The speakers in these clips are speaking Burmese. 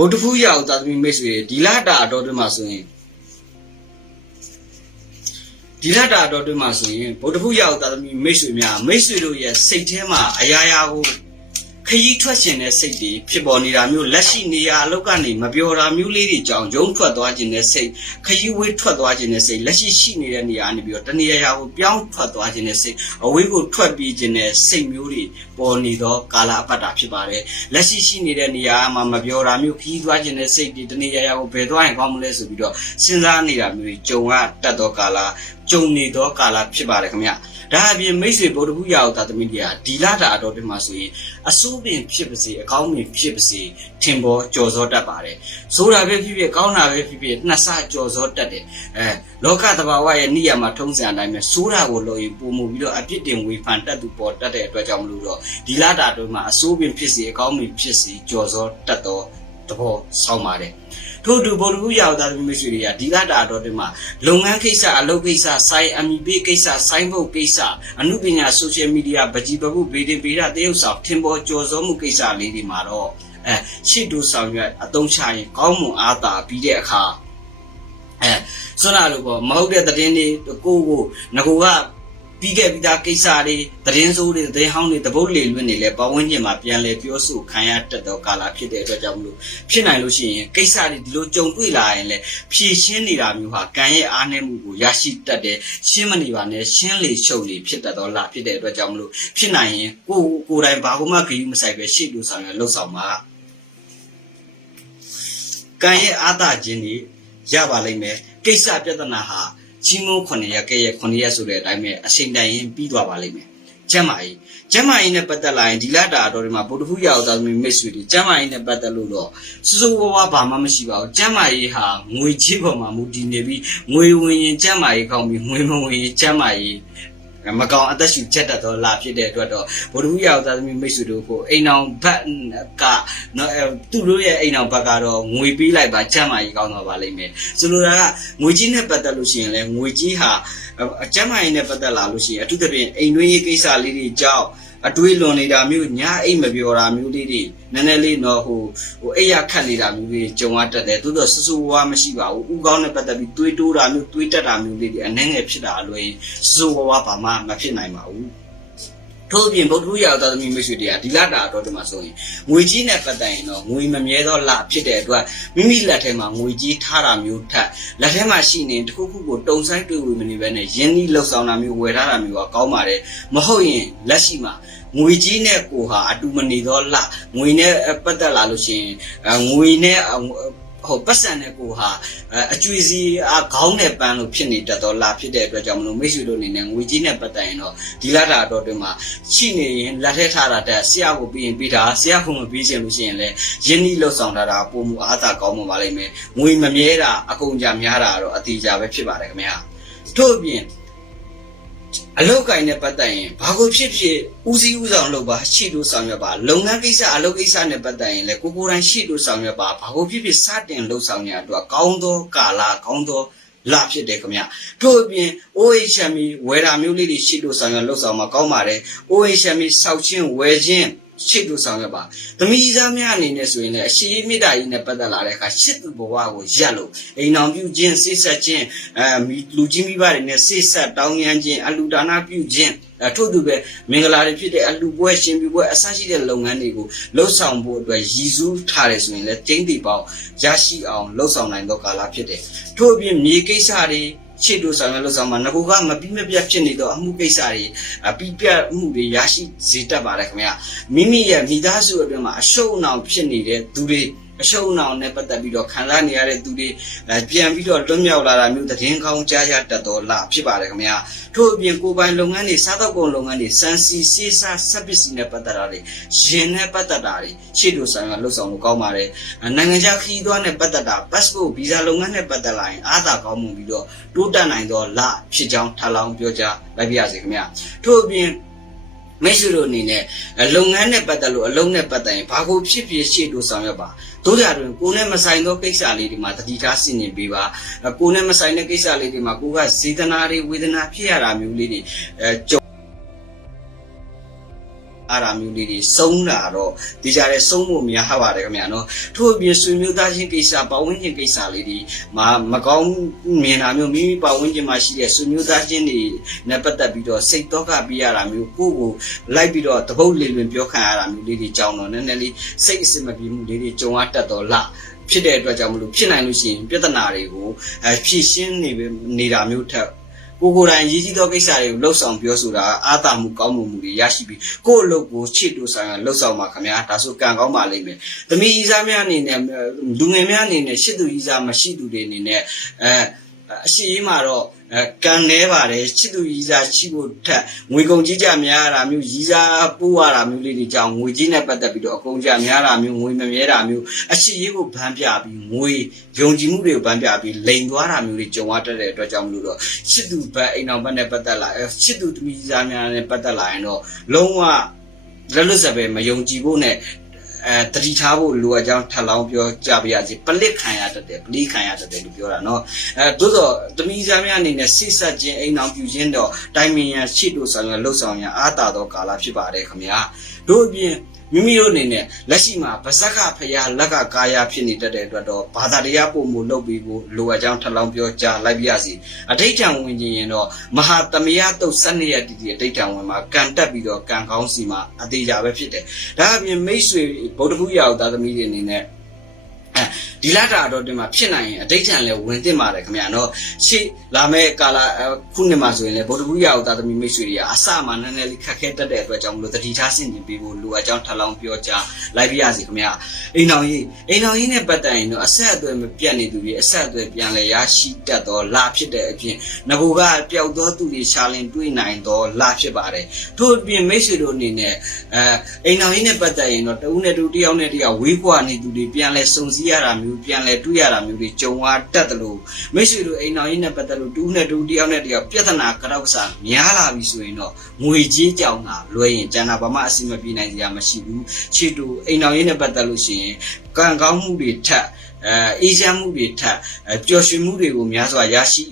ဗုဒ္ဓဖူးရောက်သာသမီမိတ်ဆွေဒီလာတာအတော်တွင်မှာဆိုရင်ဒီလာတာအတော်တွင်မှာဆိုရင်ဗုဒ္ဓဖူးရောက်သာသမီမိတ်ဆွေများမိတ်ဆွေတို့ရဲ့စိတ်ထဲမှာအရာရာကိုခရီးထွက်ရှင်တဲ့စိတ်တွေဖြစ်ပေါ်နေတာမျိုးလက်ရှိနေရာအလောက်ကနေမပြောတာမျိုးလေးတွေကြောင့်ဂျုံထွက်သွားခြင်းနဲ့စိတ်ခရီးဝေးထွက်သွားခြင်းနဲ့စိတ်လက်ရှိရှိနေတဲ့နေရာကနေပြီးတော့တနေရာရာကိုပြောင်းထွက်သွားခြင်းနဲ့စိတ်အဝေးကိုထွက်ပြေးခြင်းနဲ့စိတ်မျိုးတွေ ပေါ်နေသောကာလအပတ်တာဖြစ်ပါတယ်လက်ရှိရှိနေတဲ့နေရာမှာမပြောတာမျိုးခရီးသွားခြင်းနဲ့စိတ်တွေတနေရာရာကိုဘယ်သွားရင်ကောင်းမလဲဆိုပြီးတော့စဉ်းစားနေတာမျိုးတွေကြုံရတတ်သောကာလကြုံနေသောကာလဖြစ်ပါတယ်ခင်ဗျဒါအပြင်မိတ်ဆွေဗုဒ္ဓဘုရားသာသမီတွေကဒီလာတာအတော်တင်မှာဆိုရင်အစိုးပင်ဖြစ်ပါစေအကောင်းပင်ဖြစ်ပါစေထင်ပေါ်ကြော်စောတတ်ပါတယ်ဆိုတာပဲဖြစ်ဖြစ်ကောင်းတာပဲဖြစ်ဖြစ်နှစ်ဆကြော်စောတတ်တယ်အဲလောကသဘာဝရဲ့နိယမှာထုံးစံအတိုင်းပဲဆိုတာကိုလို့ရင်ပုံမှုပြီးတော့အပြစ်တင်ဝေဖန်တတ်သူပေါ်တတ်တဲ့အတွက်ကြောင့်မလို့တော့ဒီလာတာအတွင်းမှာအစိုးပင်ဖြစ်စေအကောင်းပင်ဖြစ်စေကြော်စောတတ်သောသဘောဆောင်းပါတယ်ထို့အတူဗုဒ္ဓဘုရားသားသမီးမရှိတွေကဒီကတာတော်တင်မှာလုပ်ငန်းကိစ္စအလုပ်ကိစ္စစိုင်းအမိပေးကိစ္စစိုင်းဖို့ကိစ္စအမှုပညာဆိုရှယ်မီဒီယာပကြီးပပုဗေဒင်ဗေဒတရုပ်ဆောင်ထင်ပေါ်ကြော်စောမှုကိစ္စလေးတွေမှာတော့အဲရှစ်တူဆောင်ရွက်အသုံးချရင်ကောင်းမွန်အားသာပြီးတဲ့အခါအဲဆွမ်းလာလို့ပေါ့မဟုတ်တဲ့သတင်းတွေကိုကိုငကိုက ပြီးခဲ့ပြီးသားကိစ္စတွေသတင်းစိုးတွေသတင်းဟောင်းတွေတပုတ်လေလွင့်နေလဲပဝန်းကျင်မှာပြန်လဲပြောဆိုခံရတတ်သောကာလဖြစ်တဲ့အတွက်ကြောင့်မလို့ဖြစ်နိုင်လို့ရှိရင်ကိစ္စတွေဒီလိုကြုံတွေ့လာရင်လဲဖြည့်ရှင်းနေတာမျိုးဟာကံရဲ့အားနည်းမှုကိုရရှိတတ်တယ်ရှင်းမနေပါနဲ့ရှင်းလေချုပ်လေဖြစ်တတ်သောလဖြစ်တဲ့အတွက်ကြောင့်မလို့ဖြစ်နိုင်ရင်ကိုယ်ကိုယ်တိုင်ဘာမှဂရုမစိုက်ပဲရှေ့လူဆောင်ရလှုပ်ဆောင်ပါကံရဲ့အားသာခြင်းတွေရပါလိမ့်မယ်ကိစ္စပြဿနာဟာ ချီးမွမ်း9ရက်ကဲ့ရဲ့9ရက်ဆိုတဲ့အတိုင်းပဲအချိန်တိုင်ရင်ပြီးသွားပါလိမ့်မယ်ကျမ်းမာရေးကျမ်းမာရေးနဲ့ပတ်သက်လာရင်ဒီလတာတော်တွေမှာဗုဒ္ဓဖူးရအောင်သာသမီမိတ်ဆွေတွေကျမ်းမာရေးနဲ့ပတ်သက်လို့တော့စစိုးဝါးဝါဘာမှမရှိပါဘူးကျမ်းမာရေးဟာငွေကြီးပေါ်မှာမူတည်နေပြီးငွေဝင်ရင်ကျမ်းမာရေးကောင်းပြီးငွေမဝင်ရင်ကျမ်းမာရေး မကောင်အသက်ရှူချက်တတ်သောလာဖြစ်တဲ့အတွက်တော့ဗုဒ္ဓဘုရားသာသမီမိတ်ဆွေတို့ကိုအိမ်အောင်ဘက်ကနော်အဲသူတို့ရဲ့အိမ်အောင်ဘက်ကတော့ငွေပေးလိုက်ပါကျမ်းမာရေးကောင်းတော့ပါလိမ့်မယ်ဆိုလိုတာကငွေကြီးနဲ့ပတ်သက်လို့ရှိရင်လည်းငွေကြီးဟာအကျမ်းမာရေးနဲ့ပတ်သက်လာလို့ရှိရင်အထူးသဖြင့်အိမ်တွင်းရေးကိစ္စလေးတွေကြောင့် အတွေးလွန်နေတာမျိုးညာအိတ်မပြောတာမျိုးလေးတွေနည်းနည်းလေးတော့ဟိုဟိုအိတ်ရခတ်နေတာမျိုးလေးကြုံရတတ်တယ်သို့တော့ဆူဆူဝါးမရှိပါဘူးဥကောင်းနဲ့ပတ်သက်ပြီးတွေးတိုးတာမျိုးတွေးတက်တာမျိုးလေးတွေအနှဲငယ်ဖြစ်တာအလွယ်ဆူဆူဝါးဝါးဘာမှမဖြစ်နိုင်ပါဘူး ထို့အပြင်ဗုဒ္ဓဘုရားသာသမီမရှိတရားဒီလတာတော့ဒီမှာဆိုရင်ငွေကြီးနဲ့ပတ်သက်ရင်တော့ငွေမမြဲသောလဖြစ်တဲ့အတွက်မိမိလက်ထဲမှာငွေကြီးထားတာမျိုးထက်လက်ထဲမှာရှိနေတခုခုကိုတုံဆိုင်တွေ့ဝေမနေဘဲနဲ့ရင်းနှီးလှုပ်ဆောင်တာမျိုးဝယ်ထားတာမျိုးကကောင်းပါတယ်မဟုတ်ရင်လက်ရှိမှာငွေကြီးနဲ့ကိုဟာအတူမနေတော့လငွေနဲ့ပတ်သက်လာလို့ရှိရင်ငွေနဲ့ ဟိုပတ်စံနဲ့ကိုဟာအကျွေးစီအခေါင်းနဲ့ပန်းလို့ဖြစ်နေတတ်တော့လာဖြစ်တဲ့အတွက်ကြောင့်မလို့မိတ်ဆွေတို့အနေနဲ့ငွေကြီးနဲ့ပတ်သက်ရင်တော့ဒီလာတာတော့တွင်မှာရှိနေရင်လက်ထက်ထားတာတက်ဆရာကိုပြီးရင်ပြီးတာဆရာကမပြီးချင်လို့ရှိရင်လည်းရင်းနှီးလှုပ်ဆောင်တာတာပုံမှုအားသာကောင်းမှပါလိမ့်မယ်ငွေမမြဲတာအကုန်ကြများတာတော့အတိအကျပဲဖြစ်ပါတယ်ခင်ဗျာထို့အပြင် အလောက်ကင်နဲ့ပတ်သက်ရင်ဘာကိုဖြစ်ဖြစ်ဦးစီးဦးဆောင်လုပ်ပါရှိလို့ဆောင်ရွက်ပါလုပ်ငန်းကိစ္စအလုပ်ကိစ္စနဲ့ပတ်သက်ရင်လည်းကိုကိုယ်တိုင်ရှိလို့ဆောင်ရွက်ပါဘာကိုဖြစ်ဖြစ်စတင်လှုပ်ဆောင်ရတော့ကောင်းသောကာလကောင်းသောလာဖြစ်တယ်ခင်ဗျထို့အပြင် OHM ဝယ်တာမျိုးလေးတွေရှိလို့ဆောင်ရွက်လှုပ်ဆောင်မှာကောင်းပါတယ် OHM စောက်ချင်းဝယ်ချင်း ရှိလို့ဆောင်ရွက်ပါသမီးသားများအနေနဲ့ဆိုရင်လည်းအရှိမေတ္တာကြီးနဲ့ပတ်သက်လာတဲ့အခါရှစ်သူဘဝကိုရက်လို့အိမ်အောင်ပြုခြင်းစိတ်ဆက်ခြင်းအဲလူကြီးမိဘတွေနဲ့စိတ်ဆက်တောင်းရမ်းခြင်းအလူဒါနပြုခြင်းအဲထို့သူပဲမင်္ဂလာတွေဖြစ်တဲ့အလူပွဲရှင်ပြပွဲအစရှိတဲ့လုပ်ငန်းတွေကိုလှုပ်ဆောင်ဖို့အတွက်ရည်စူးထားတယ်ဆိုရင်လည်းကျင်းတီပေါင်းရရှိအောင်လှုပ်ဆောင်နိုင်သောကာလဖြစ်တယ်ထို့အပြင်မြေကိစ္စတွေ ရှေ့တို့ဆောင်ရွက်လို့ဆောင်မှာငကူကမပြီးမပြတ်ဖြစ်နေတော့အမှုကိစ္စတွေအပြီးပြတ်မှုတွေရရှိစေတတ်ပါတယ်ခင်ဗျာမိမိရဲ့မိသားစုအတွင်းမှာအရှုံးအနောင်ဖြစ်နေတဲ့သူတွေ အရှုံးအနောင်နဲ့ပတ်သက်ပြီးတော့ခံစားနေရတဲ့သူတွေပြန်ပြီးတော့လွတ်မြောက်လာတာမျိုးသတင်းကောင်းကြားရတတ်တော်လားဖြစ်ပါတယ်ခင်ဗျာထို့အပြင်ကိုယ်ပိုင်လုပ်ငန်းတွေစားသောက်ကုန်လုပ်ငန်းတွေစံစီစေးစားစက်ပစ္စည်းနဲ့ပတ်သက်တာတွေရင်နဲ့ပတ်သက်တာတွေရှေ့တို့ဆိုင်ကလှုပ်ဆောင်လို့ကောင်းပါတယ်နိုင်ငံခြားခရီးသွားနဲ့ပတ်သက်တာ passport visa လုပ်ငန်းနဲ့ပတ်သက်လာရင်အားသာကောင်းမှုပြီးတော့တိုးတက်နိုင်သောလဖြစ်ကြောင်းထပ်လောင်းပြောကြားလိုက်ပါရစေခင်ဗျာထို့အပြင် မိတ်ဆွေတို့အနေနဲ့လုပ်ငန်းနဲ့ပတ်သက်လို့အလုံးနဲ့ပတ်သက်ရင်ဘာကိုဖြစ်ဖြစ်ရှေ့တို့ဆောင်ရွက်ပါတို့ကြတွင်ကိုယ်နဲ့မဆိုင်သောကိစ္စလေးတွေမှာတတိထားဆင်ញင်ပေးပါကိုယ်နဲ့မဆိုင်တဲ့ကိစ္စလေးတွေမှာကိုကစေတနာတွေဝေဒနာဖြစ်ရတာမျိုးလေးတွေအဲကြုံ အာရာမျိုးလေးတွေစုံတာတော့ဒီကြတဲ့စုံဖို့များပါတယ်ခင်ဗျာနော်ထို့အပြင်ဆွေမျိုးသားချင်းကိစ္စပတ်ဝန်းကျင်ကိစ္စလေးတွေမမကောင်းမြင်တာမျိုးမိမိပတ်ဝန်းကျင်မှာရှိတဲ့ဆွေမျိုးသားချင်းတွေနဲ့ပတ်သက်ပြီးတော့စိတ်တော့ကပြရတာမျိုးကိုယ့်ကိုလိုက်ပြီးတော့တပုတ်လေလွင်ပြောခံရတာမျိုးလေးတွေကြောင်းတော့နည်းနည်းလေးစိတ်အစစ်မပြေမှုလေးတွေကြုံရတတ်တော့လားဖြစ်တဲ့အတွက်ကြောင့်မလို့ဖြစ်နိုင်လို့ရှိရင်ပြဿနာတွေကိုအဲဖြည့်ရှင်းနေပဲနေတာမျိုးထက် ကိုကိုယ်တိုင်ရည်ကြီးသောကိစ္စတွေကိုလှုပ်ဆောင်ပြောဆိုတာအာသာမှုကောင်းမှုမှုတွေရရှိပြီးကိုယ့်အလုပ်ကိုချစ်တူဆိုင်လှုပ်ဆောင်ပါခင်ဗျာဒါဆိုကံကောင်းပါလိမ့်မယ်။သမီးကြီးစားများအနေနဲ့လူငယ်များအနေနဲ့ရှစ်သူကြီးစားမရှိသူတွေအနေနဲ့အဲအရှိရေးမှာတော့အဲ ကံနေပါတယ်ချစ်သူကြီးစားရှိဖို့ထက်ငွေကုန်ကြီးကြများရတာမျိုးကြီးစားပိုးရတာမျိုးလေးတွေကြောင့်ငွေကြီးနဲ့ပတ်သက်ပြီးတော့အကုန်ကြများတာမျိုးငွေမမြဲတာမျိုးအရှိရေးကိုဗန်းပြပြီးငွေယုံကြည်မှုတွေကိုဗန်းပြပြီးလိန်သွားတာမျိုးတွေကြုံရတတ်တဲ့အတွက်ကြောင့်မလို့တော့ချစ်သူဘက်အိမ်အောင်ဘက်နဲ့ပတ်သက်လာအဲချစ်သူသမီးကြီးစားများနဲ့ပတ်သက်လာရင်တော့လုံးဝလက်လွတ်စပယ်မယုံကြည်ဖို့နဲ့ အဲတတိထားဖို့လိုအပ်ကြောင်းထပ်လောင်းပြောကြပါရစေပလစ်ခံရတတ်တယ်ပလီခံရတတ်တယ်လို့ပြောတာနော်အဲသို့သောတမိစားများအနေနဲ့စိတ်ဆက်ခြင်းအိမ်အောင်ပြုခြင်းတော့တိုင်မင်ရရှိတို့ဆောင်ရလှုပ်ဆောင်ရအာသာသောကာလဖြစ်ပါတယ်ခင်ဗျာတို့အပြင် မိမိတို့အနေနဲ့လက်ရှိမှာဗဇက်ကဖရာလက်ကကာယဖြစ်နေတတ်တဲ့အတွက်တော့ဘာသာတရားပုံမှုလုပ်ပြီးဖို့လိုအပ်ကြောင်းထပ်လောင်းပြောကြလိုက်ပြရစီအဋိဋ္ဌံဝင်ခြင်းရင်တော့မဟာတမယတုတ်12ရက်တည်တည်အဋိဋ္ဌံဝင်မှာကံတက်ပြီးတော့ကံကောင်းစီမှာအသေးကြပဲဖြစ်တယ်ဒါအပြင်မိတ်ဆွေဗုဒ္ဓဘုရားသားသမီးတွေအနေနဲ့အဲ ဒီလာတာတော့တင်မှာဖြစ်နိုင်ရင်အဋိဋ္ဌံလည်းဝင်တင်ပါတယ်ခင်ဗျာနော်ရှေ့လာမဲ့ကာလခုနှစ်မှာဆိုရင်လည်းဗုဒ္ဓဘုရားသားသမီးမိတ်ဆွေတွေကအစမှနည်းနည်းလေးခက်ခဲတတ်တဲ့အတွက်ကြောင့်မလို့တတိထားဆင်ကျင်ပေးဖို့လိုအပ်ကြောင်းထပ်လောင်းပြောကြားလိုက်ပြရစီခင်ဗျာအိမ်တော်ကြီးအိမ်တော်ကြီးနဲ့ပတ်သက်ရင်တော့အဆက်အသွယ်မပြတ်နေသူတွေအဆက်အသွယ်ပြန်လဲရရှိတတ်တော့လာဖြစ်တဲ့အပြင်ငဘိုကပျောက်သောသူတွေရှာလင်တွေးနိုင်တော့လာဖြစ်ပါတယ်ထို့အပြင်မိတ်ဆွေတို့အနေနဲ့အဲအိမ်တော်ကြီးနဲ့ပတ်သက်ရင်တော့တဦးနဲ့တူတယောက်နဲ့တယောက်ဝေးကွာနေသူတွေပြန်လဲစုံစည်းရတာမျိုးပြန်လဲတွေးရတာမျိုးတွေကြုံရတတ်တယ်လို့မိတ်ဆွေတို့အိမ်တော်ကြီးနဲ့ပတ်သက်လို့တူနဲ့တူတယောက်နဲ့တယောက်ပြဿနာကြောက်ကစားများလာပြီဆိုရင်တော့ငွေကြီးကြောင်တာလွှဲရင်ကျန်တာဘာမှအဆင်မပြေနိုင်စရာမရှိဘူးချစ်တူအိမ်တော်ကြီးနဲ့ပတ်သက်လို့ရှိရင်ကံကောင်းမှုတွေထက်အဲအေးချမ်းမှုတွေထက်အဲပျော်ရွှင်မှုတွေကိုများစွာရရှိ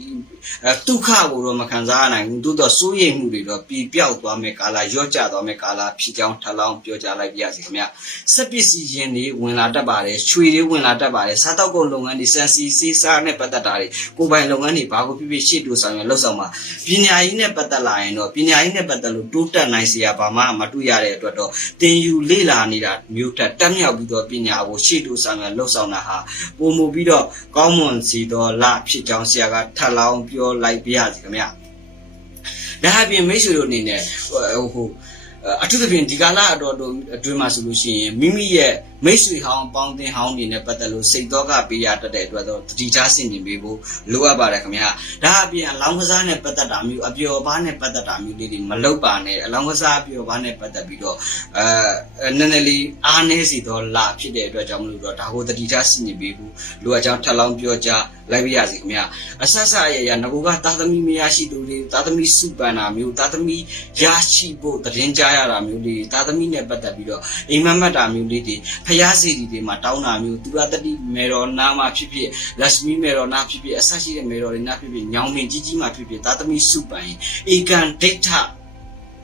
အဲဒုက္ခကိုတော့မခံစားရနိုင်ဘူးသို့တော့စိုးရိမ်မှုတွေတော့ပြပြောက်သွားမယ်ကာလရော့ကျသွားမယ်ကာလဖြစ်ကြောင်းထပ်လောင်းပြောကြားလိုက်ပြရစီခင်ဗျစက်ပစ္စည်းရင်းတွေဝင်လာတတ်ပါတယ်ရွှေတွေဝင်လာတတ်ပါတယ်စားတောက်ကုန်လုပ်ငန်းတွေစက်စီစေးစားနဲ့ပတ်သက်တာတွေကိုယ်ပိုင်လုပ်ငန်းတွေဘာကိုဖြစ်ဖြစ်ရှေ့တူဆောင်ရလှုပ်ဆောင်မှာပညာရေးနဲ့ပတ်သက်လာရင်တော့ပညာရေးနဲ့ပတ်သက်လို့တိုးတက်နိုင်စရာဘာမှမတွေ့ရတဲ့အတွက်တော့တင်ယူလေ့လာနေတာမျိုးထက်တက်မြောက်ပြီးတော့ပညာကိုရှေ့တူဆောင်ရလှုပ်ဆောင်တာဟာပုံမူပြီးတော့ကောင်းမွန်စီတော့လဖြစ်ကြောင်းဆရာကထပ်လောင်းပြောလိုက်ပြရစီခင်ဗျာဒါအပြင်မိတ်ဆွေတို့အနေနဲ့ဟိုဟို အထူးသဖြင့်ဒီကာလအတော်တို့အတွင်းမှာဆိုလို့ရှိရင်မိမိရဲ့မိတ်ဆွေဟောင်းပေါင်းတင်ဟောင်းတွေနဲ့ပတ်သက်လို့စိတ်တော့ကပေးရတတ်တဲ့အတွက်တော့တတိထားဆင်ခြင်ပေးဖို့လိုအပ်ပါတယ်ခင်ဗျာဒါအပြင်အလောင်းကစားနဲ့ပတ်သက်တာမျိုးအပျော်ပါးနဲ့ပတ်သက်တာမျိုးလေးတွေမလုပ်ပါနဲ့အလောင်းကစားအပျော်ပါးနဲ့ပတ်သက်ပြီးတော့အဲနည်းနည်းလေးအားနည်းစီတော့လာဖြစ်တဲ့အတွက်ကြောင့်မလို့တော့ဒါကိုတတိထားဆင်ခြင်ပေးဖို့လိုအပ်ကြောင်းထပ်လောင်းပြောကြားလိုက်ပြရစီခင်ဗျာအဆက်ဆက်ရရငကူကသာသမီမရရှိသူတွေသာသမီစုပန်တာမျိုးသာသမီရရှိဖို့တရင်ကြားရတာမျိုးလေးသာသမီနဲ့ပတ်သက်ပြီးတော့အိမ်မက်မက်တာမျိုးလေးတွေဖျားစီတီတွေမှာတောင်းတာမျိုးသူရတတိမေတော်နာမှာဖြစ်ဖြစ်လက်စမီမေတော်နာဖြစ်ဖြစ်အဆက်ရှိတဲ့မေတော်တွေနာဖြစ်ဖြစ်ညောင်မင်းကြီးကြီးမှာဖြစ်ဖြစ်သာသမီစုပန်ရင်ဧကန်ဒိဋ္ဌ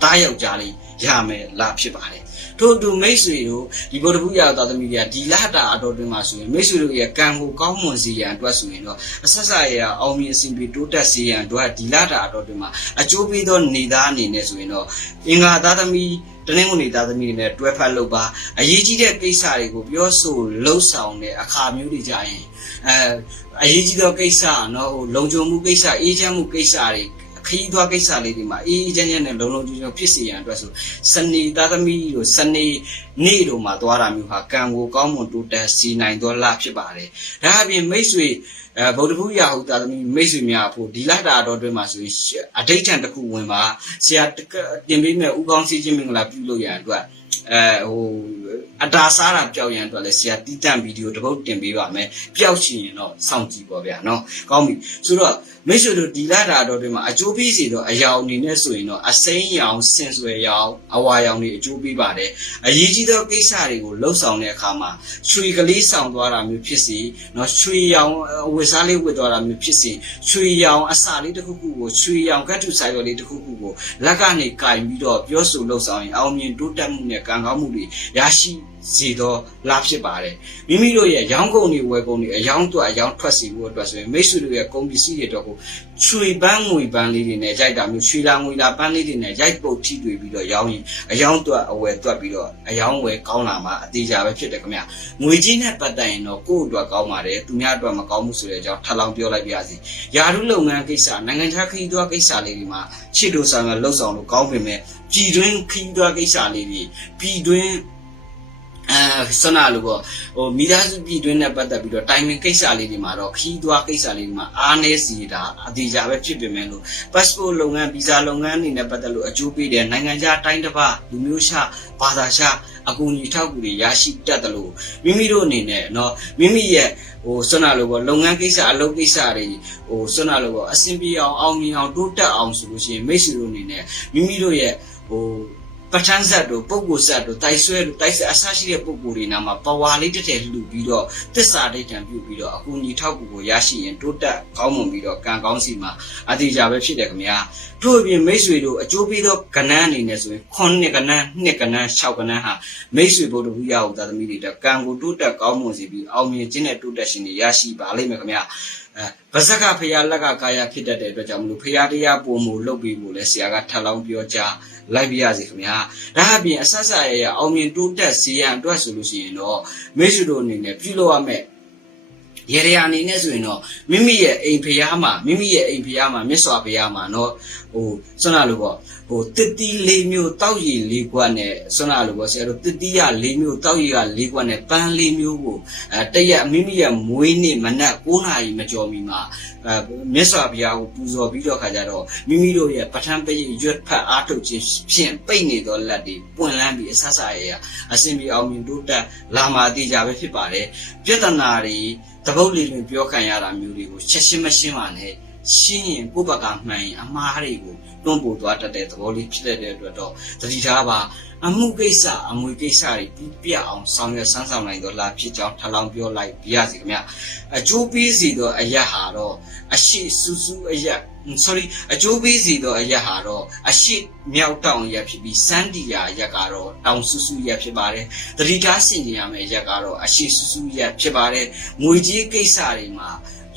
တားယောက်ျားလေးရမယ်လားဖြစ်ပါတယ် ထို့သူမိတ်ဆွေတို့ဒီဗုဒ္ဓဘုရားသာသမီတွေကဒီလဟတာအတော်တွင်မှာဆိုရင်မိတ်ဆွေတို့ရဲ့ကံကိုကောင်းမွန်စေရန်အတွက်ဆိုရင်တော့အဆက်ဆက်ရအောင်မြင်အစဉ်ပြေတိုးတက်စေရန်အတွက်ဒီလဟတာအတော်တွင်မှာအကျိုးပေးသောနေသားအနေနဲ့ဆိုရင်တော့အင်္ဂါသာသမီတနင်္ဂနွေသားသမီးတွေနဲ့တွဲဖက်လုပ်ပါအရေးကြီးတဲ့ကိစ္စတွေကိုပြောဆိုလှုပ်ဆောင်တဲ့အခါမျိုးတွေကြရင်အဲအရေးကြီးသောကိစ္စနော်ဟိုလုံခြုံမှုကိစ္စအေးချမ်းမှုကိစ္စတွေ ခရီးသွားကိစ္စလေးတွေမှာအေးအေးချမ်းချမ်းနဲ့လုံလုံခြုံခြုံဖြစ်စေရန်အတွက်ဆိုစနေသားသမီးတို့စနေနေ့တို့မှာသွားတာမျိုးဟာကံကိုကောင်းမွန်တိုးတက်စီနိုင်သောလဖြစ်ပါတယ်။ဒါအပြင်မိတ်ဆွေအဲဗုဒ္ဓဘုရားဟုတ်သားသမီးမိတ်ဆွေများဖို့ဒီလတာတော်အတွင်းမှာဆိုရင်အဋိဋ္ဌံတစ်ခုဝင်ပါဆရာတင်ပေးမဲ့ဥကောင်းစီခြင်းမင်္ဂလာပြုလို့ရန်အတွက်အဲဟိုအတားစားတာပျောက်ရန်အတွက်လည်းဆရာတီးတန့်ဗီဒီယိုတစ်ပုတ်တင်ပေးပါမယ်ပျောက်ရှင်ရင်တော့စောင့်ကြည့်ပါဗျာနော်ကောင်းပြီဆိုတော့မိတ်ဆွေတို့ဒီလာတာတော့ဒီမှာအကျိုးပေးစီတော့အယောင်အနေနဲ့ဆိုရင်တော့အစိမ်းရောင်စင်ဆွယ်ရောင်အဝါရောင်တွေအကျိုးပေးပါတယ်အရေးကြီးသောကိစ္စတွေကိုလှုပ်ဆောင်တဲ့အခါမှာချွေကလေးဆောင်သွားတာမျိုးဖြစ်စီနော်ချွေရောင်ဝစ်စားလေးဝစ်သွားတာမျိုးဖြစ်စီချွေရောင်အစာလေးတစ်ခုခုကိုချွေရောင်ကတ်ထုဆိုင်ရော်လေးတစ်ခုခုကိုလက်ကနေကင်ပြီးတော့ပြောဆိုလှုပ်ဆောင်ရင်အောင်မြင်တိုးတက်မှုနဲ့ကံကောင်းမှုတွေရရှိ စီတော့လာဖြစ်ပါတယ်မိမိတို့ရဲ့ရောင်းကုန်တွေဝယ်ကုန်တွေအယောင်းတော့အယောင်းထွက်စီဖို့အတွက်ဆိုရင်မိတ်ဆွေတို့ရဲ့ကုန်ပစ္စည်းတွေတော့ကိုချွေပန်းငွေပန်းလေးတွေနဲ့ရိုက်တာမျိုးချွေလာငွေလာပန်းလေးတွေနဲ့ရိုက်ပုတ်ထိတွေ့ပြီးတော့ရောင်းရင်အယောင်းတော့အဝယ်တော့ပြီးတော့အယောင်းဝယ်ကောင်းလာမှာအသေးချာပဲဖြစ်တယ်ခင်ဗျငွေကြီးနဲ့ပတ်သက်ရင်တော့ကိုယ့်အတွက်ကောင်းပါတယ်သူများအတွက်မကောင်းဘူးဆိုတဲ့အကြောင်းထပ်လောင်းပြောလိုက်ပါရစေယာရုလုပ်ငန်းကိစ္စနိုင်ငံခြားခရီးသွားကိစ္စလေးတွေမှာချစ်လို့ဆောင်ရလှုပ်ဆောင်လို့ကောင်းပေမဲ့ပြည်တွင်းခရီးသွားကိစ္စလေးတွေပြည်တွင်း အဲဆန္ဒလို့ပေါ့ဟိုမိသားစုပြည်တွင်းနဲ့ပတ်သက်ပြီးတော့တိုင်ပင်ကိစ္စလေးတွေမှာတော့ခီးသွွားကိစ္စလေးတွေမှာအားနည်းစီတာအသေးကြပဲဖြစ်ပေမဲ့လို့ passport လုပ်ငန်း visa လုပ်ငန်းအနေနဲ့ပတ်သက်လို့အကျိုးပေးတဲ့နိုင်ငံခြားတိုင်းတစ်ပါးလူမျိုးရှာဘာသာရှာအကူအညီထောက်ကူတွေရရှိတတ်တယ်လို့မိမိတို့အနေနဲ့เนาะမိမိရဲ့ဟိုဆွမ်းနာလို့ပေါ့လုပ်ငန်းကိစ္စအလုပ်ကိစ္စတွေဟိုဆွမ်းနာလို့ပေါ့အဆင်ပြေအောင်အောင်မြင်အောင်တိုးတက်အောင်ဆိုလို့ရှိရင်မိတ်ဆွေတို့အနေနဲ့မိမိတို့ရဲ့ဟို ပဋ္ဌာန်းဇတ်တို့ပုဂ္ဂိုလ်ဇတ်တို့တိုက်ဆွဲတို့တိုက်ဆွဲအဆရှိတဲ့ပုဂ္ဂိုလ်တွေနာမှာပဝါလေးတစ်ထည်လှူပြီးတော့တစ္ဆာဒိဋ္ဌံပြုပြီးတော့အကူအညီထောက်ကူကိုရရှိရင်တိုးတက်ကောင်းမွန်ပြီးတော့ကံကောင်းစီမှာအတိအကျပဲဖြစ်တယ်ခင်ဗျာထို့အပြင်မိတ်ဆွေတို့အကျိုးပေးသောကဏ္ဍအနေနဲ့ဆိုရင်9နှစ်ကဏ္ဍ2ကဏ္ဍ6ကဏ္ဍဟာမိတ်ဆွေဘုဒ္ဓဘုရားဟုသာသမီတွေတော့ကံကိုတိုးတက်ကောင်းမွန်စီပြီးအောင်မြင်ခြင်းနဲ့တိုးတက်ခြင်းတွေရရှိပါလိမ့်မယ်ခင်ဗျာအဲဗဇက်ကဖရာလက်ကကာယဖြစ်တတ်တဲ့အတွက်ကြောင့်မလို့ဖရာတရားပုံမူလုပ်ပြီးဖို့လဲဆရာကထပ်လောင်းပြောကြား လိုက်ပြရစီခင်ဗျာဒါအပြင်အဆက်ဆက်ရရအောင်မြင်တိုးတက်စီရန်အတွက်ဆိုလို့ရှိရင်တော့မိတ်ဆွေတို့အနေနဲ့ပြုလုပ်ရမယ့် ရေရရာအနေနဲ့ဆိုရင်တော့မိမိရဲ့အိမ်ဖျားမှာမိမိရဲ့အိမ်ဖျားမှာမြတ်စွာဘုရားမှာเนาะဟိုဆွမ်းလာလို့ပေါ့ဟိုတစ်တီလေးမျိုးတောက်ရည်လေးကွက်နဲ့ဆွမ်းလာလို့ပေါ့ဆရာတို့တစ်တီရလေးမျိုးတောက်ရည်ကလေးကွက်နဲ့ပန်းလေးမျိုးကိုအဲတရက်မိမိရဲ့မွေးနေ့မနက်9နာရီမကျော်မီမှာအဲမြတ်စွာဘုရားကိုပူဇော်ပြီးတော့ခါကြတော့မိမိတို့ရဲ့ပဋ္ဌာန်းပရိရွတ်ဖတ်အားထုတ်ခြင်းဖြင့်ပိတ်နေသောလက်တွေပွင့်လန်းပြီးအဆဆရရအစဉ်ပြေအောင်မြင်တိုးတက်လာမှာတည်ကြပဲဖြစ်ပါတယ်ပြဿနာတွေ တပုတ်လေးတွင်ပြောခံရတာမျိုးတွေကိုချက်ရှင်းမရှင်းပါနဲ့ရှင်းရင်ကိုယ့်ဘက်ကမှန်ရင်အမှားတွေကိုတွန်းပို့သွားတတ်တဲ့သဘောလေးဖြစ်တဲ့အတွက်တော့တတိထားပါအမှုကိစ္စအမွေကိစ္စတွေပြီးပြအောင်ဆောင်ရွက်ဆန်းဆောင်နိုင်တော့လာဖြစ်ကြောင်းထပ်လောင်းပြောလိုက်ပြရစီခင်ဗျအကျိုးပေးစီတော့အရက်ဟာတော့အရှိစူးစူးအရက် sorry အကျိုးပေးစီတော့အရက်ဟာတော့အရှိမြောက်တောင်ရက်ဖြစ်ပြီးစန်းတီယာရက်ကတော့တောင်ဆူဆူရက်ဖြစ်ပါတယ်တတိထားဆင်ကျင်ရမယ့်ရက်ကတော့အရှိဆူဆူရက်ဖြစ်ပါတယ်ငွေကြီးကိစ္စတွေမှာ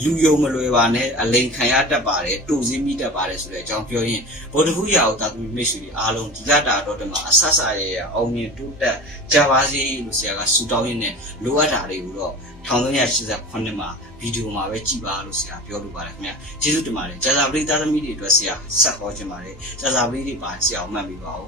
လူယုံမလွယ်ပါနဲ့အလိန်ခံရတတ်ပါတယ်တူစင်းမိတတ်ပါတယ်ဆိုတဲ့အကြောင်းပြောရင်ဗုဒ္ဓဟူရာကိုတာသမီမိတ်ဆွေတွေအားလုံးဒီလတာတော့ဒီမှာအဆဆရရအောင်မြင်တိုးတက်ကြပါစေလို့ဆရာကဆုတောင်းရင်းနဲ့လိုအပ်တာတွေကိုတော့ 1388မှာဗီဒီယိုမှာပဲကြည်ပါလို့ဆရာပြောလိုပါတယ်ခင်ဗျကျေးဇူးတင်ပါတယ်ကြာသာပရိသတ်သမီးတွေအတွက်ဆရာဆက်ဟောခြင်းပါတယ်ကြာသာပရိတွေပါဆရာအောင်မှတ်ပြီးပါဦး